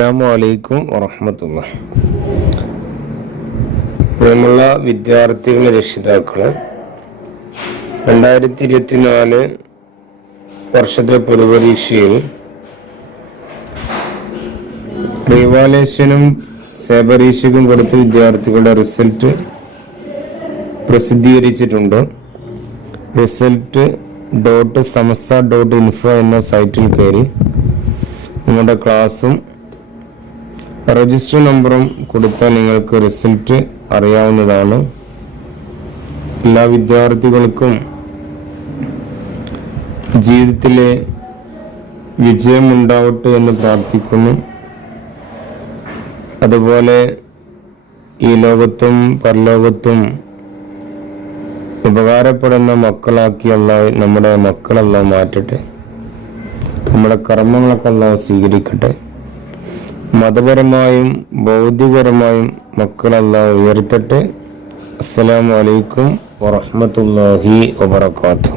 അസ്സലാമു അലൈക്കും വറഹ്മത്തുള്ളാഹി. പ്രിയമുള്ള വിദ്യാർത്ഥികളെ, രക്ഷിതാക്കളെ, 2024 വർഷത്തെ പൊതുപരീക്ഷയിൽ റിവാലേഷനും സേപരീക്ഷയ്ക്കും കൊടുത്ത വിദ്യാർത്ഥികളുടെ റിസൾട്ട് പ്രസിദ്ധീകരിച്ചിട്ടുണ്ട്. റിസൾട്ട് .samasa.info എന്ന സൈറ്റിൽ കയറി നിങ്ങളുടെ ക്ലാസ്സും രജിസ്റ്റർ നമ്പറും കൊടുത്താൽ നിങ്ങൾക്ക് റിസൾട്ട് അറിയാവുന്നതാണ്. എല്ലാ വിദ്യാർത്ഥികൾക്കും ജീവിതത്തിലെ വിജയമുണ്ടാവട്ടെ എന്ന് പ്രാർത്ഥിക്കുന്നു. അതുപോലെ ഈ ലോകത്തും പരലോകത്തും ഉപകാരപ്പെടുന്ന മക്കളാക്കി അല്ലാഹ് നമ്മുടെ മക്കളെല്ലാം മാറ്റട്ടെ. നമ്മുടെ കർമ്മങ്ങളൊക്കെ അല്ലാഹ് സ്വീകരിക്കട്ടെ. മതപരമായും ഭൗതികപരമായും മക്കളെല്ലാം ഉയർത്തട്ടെ. അസ്സലാമു അലൈക്കും വറഹ്മത്തുള്ളാഹി വബറകാതുഹു.